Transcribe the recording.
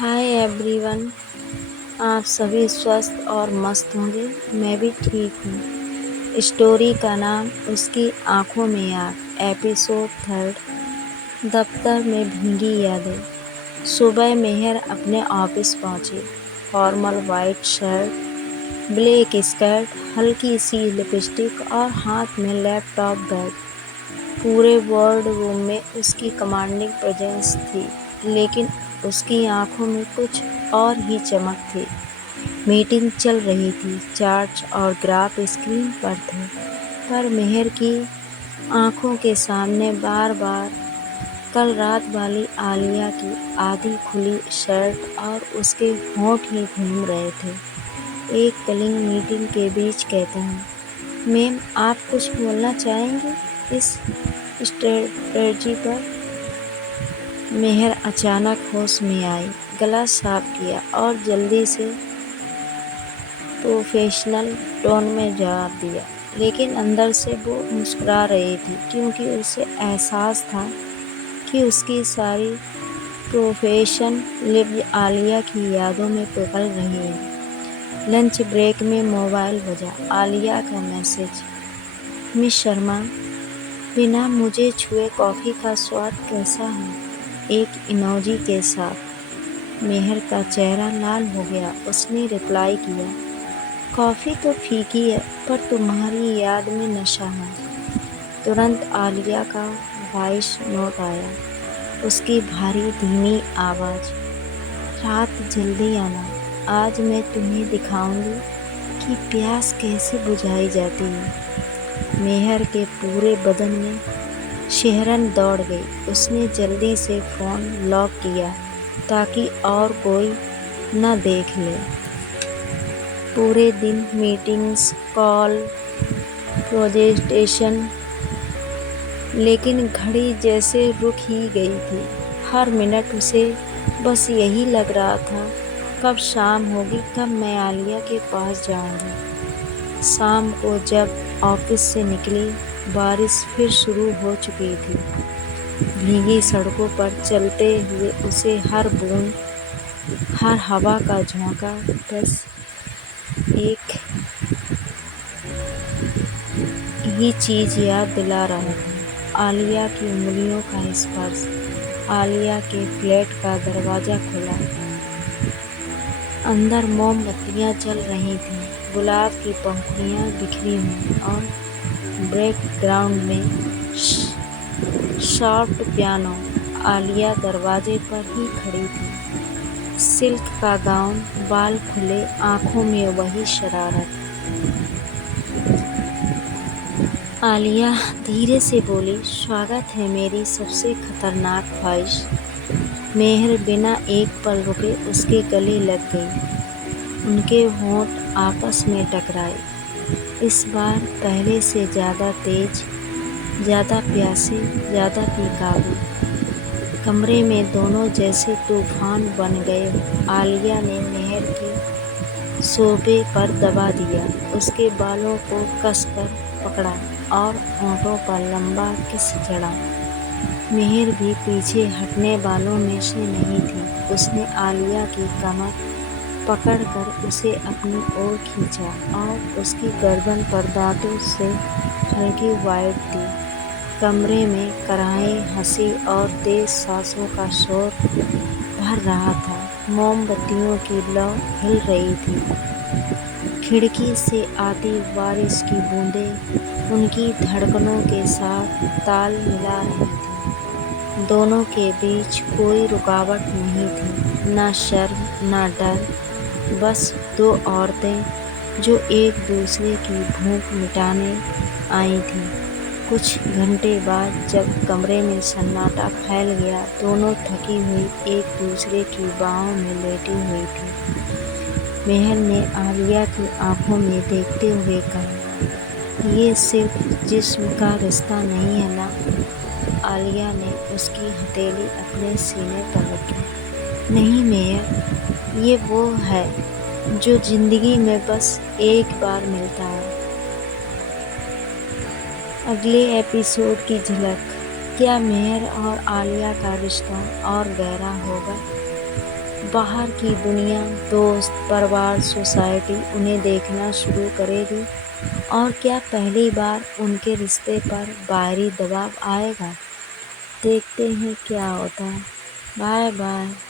Hi everyone. आप सभी स्वस्थ और मस्त होंगे। मैं भी ठीक हूँ। स्टोरी का नाम उसकी आंखों में आग, एपिसोड 3। दफ्तर में भीगी यादें। सुबह मेहर अपने ऑफिस पहुंची। Formal white shirt, black skirt, हल्की सी लिपस्टिक और हाथ में लैपटॉप बैग। पूरे वार्ड रूम में उसकी कमांडिंग प्रेजेंस थी, लेकिन उसकी आंखों में कुछ और ही चमक थी। मीटिंग चल रही थी, चार्ट्स और ग्राफ स्क्रीन पर थे, पर मेहर की आंखों के सामने बार बार कल रात वाली आलिया की आधी खुली शर्ट और उसके होंठ ही घूम रहे थे। एक कलिंग मीटिंग के बीच कहता है, मैम आप कुछ बोलना चाहेंगे इस स्ट्रेटजी पर? मेहर अचानक होश में आई, गला साफ किया और जल्दी से प्रोफेशनल टोन में जवाब दिया, लेकिन अंदर से वो मुस्कुरा रही थी क्योंकि उसे एहसास था कि उसकी सारी प्रोफेशन लिव्स आलिया की यादों में पिघल रही है। लंच ब्रेक में मोबाइल बजा। आलिया का मैसेज, मिस शर्मा, बिना मुझे छुए कॉफ़ी का स्वाद कैसा है? एक इमोजी के साथ। मेहर का चेहरा लाल हो गया। उसने रिप्लाई किया, कॉफ़ी तो फीकी है, पर तुम्हारी याद में नशा है। तुरंत आलिया का वॉइस नोट आया, उसकी भारी धीमी आवाज़, रात जल्दी आना, आज मैं तुम्हें दिखाऊंगी कि प्यास कैसे बुझाई जाती है। मेहर के पूरे बदन में सिहरन दौड़ गई। उसने जल्दी से फ़ोन लॉक किया ताकि और कोई न देख ले। पूरे दिन मीटिंग्स, कॉल, प्रेजेंटेशन, लेकिन घड़ी जैसे रुक ही गई थी। हर मिनट उसे बस यही लग रहा था, कब शाम होगी, कब मैं आलिया के पास जाऊंगी। शाम को जब ऑफिस से निकली, बारिश फिर शुरू हो चुकी थी। भीगी सड़कों पर चलते हुए उसे हर बूंद, हर हवा का झोंका बस एक ही चीज़ याद दिला रहा था, आलिया की उंगलियों का स्पर्श। आलिया के फ्लैट का दरवाज़ा खुला। अंदर मोमबत्तियाँ जल रही थीं, गुलाब की पंखुड़ियाँ बिखरी हुई और बैकग्राउंड में सॉफ्ट पियानो। आलिया दरवाजे पर ही खड़ी थी, सिल्क का गाउन, बाल खुले, आंखों में वही शरारत। आलिया धीरे से बोली, स्वागत है मेरी सबसे खतरनाक ख्वाहिश। मेहर बिना एक पल रुके उसके गले लग गई। उनके होंठ आपस में टकराए, इस बार पहले से ज़्यादा तेज, ज़्यादा प्यासे, ज़्यादा बेकाबू। कमरे में दोनों जैसे तूफान बन गए। आलिया ने मेहर के सोफे पर दबा दिया, उसके बालों को कसकर पकड़ा और होंठों पर लंबा किस जड़ा। मेहर भी पीछे हटने वालों में से नहीं थी। उसने आलिया की कमर पकड़कर उसे अपनी ओर खींचा और उसकी गर्दन पर दांतों से हल्की वाइट दी। कमरे में कराहे, हंसी और तेज सांसों का शोर भर रहा था। मोमबत्तियों की लौ हिल रही थी। खिड़की से आती बारिश की बूंदें उनकी धड़कनों के साथ ताल मिला रही थी। दोनों के बीच कोई रुकावट नहीं थी, ना शर्म ना डर, बस दो औरतें जो एक दूसरे की भूख मिटाने आई थीं। कुछ घंटे बाद जब कमरे में सन्नाटा फैल गया, दोनों थकी हुई एक दूसरे की बाहों में लेटी हुई थी। मेहर ने आलिया की आंखों में देखते हुए कहा, ये सिर्फ जिस्म का रिश्ता नहीं है ना? आलिया ने उसकी हथेली अपने सीने पर रखी। नहीं मेहर, ये वो है जो जिंदगी में बस एक बार मिलता है। अगले एपिसोड की झलक। क्या मेहर और आलिया का रिश्ता और गहरा होगा? باہر کی دنیا، دوست، پریوار، سوسائٹی انہیں دیکھنا شروع کرے گی؟ اور کیا پہلی بار ان کے رشتے پر باہری دباؤ آئے گا؟ دیکھتے ہیں کیا ہوتا ہے۔ Bye bye.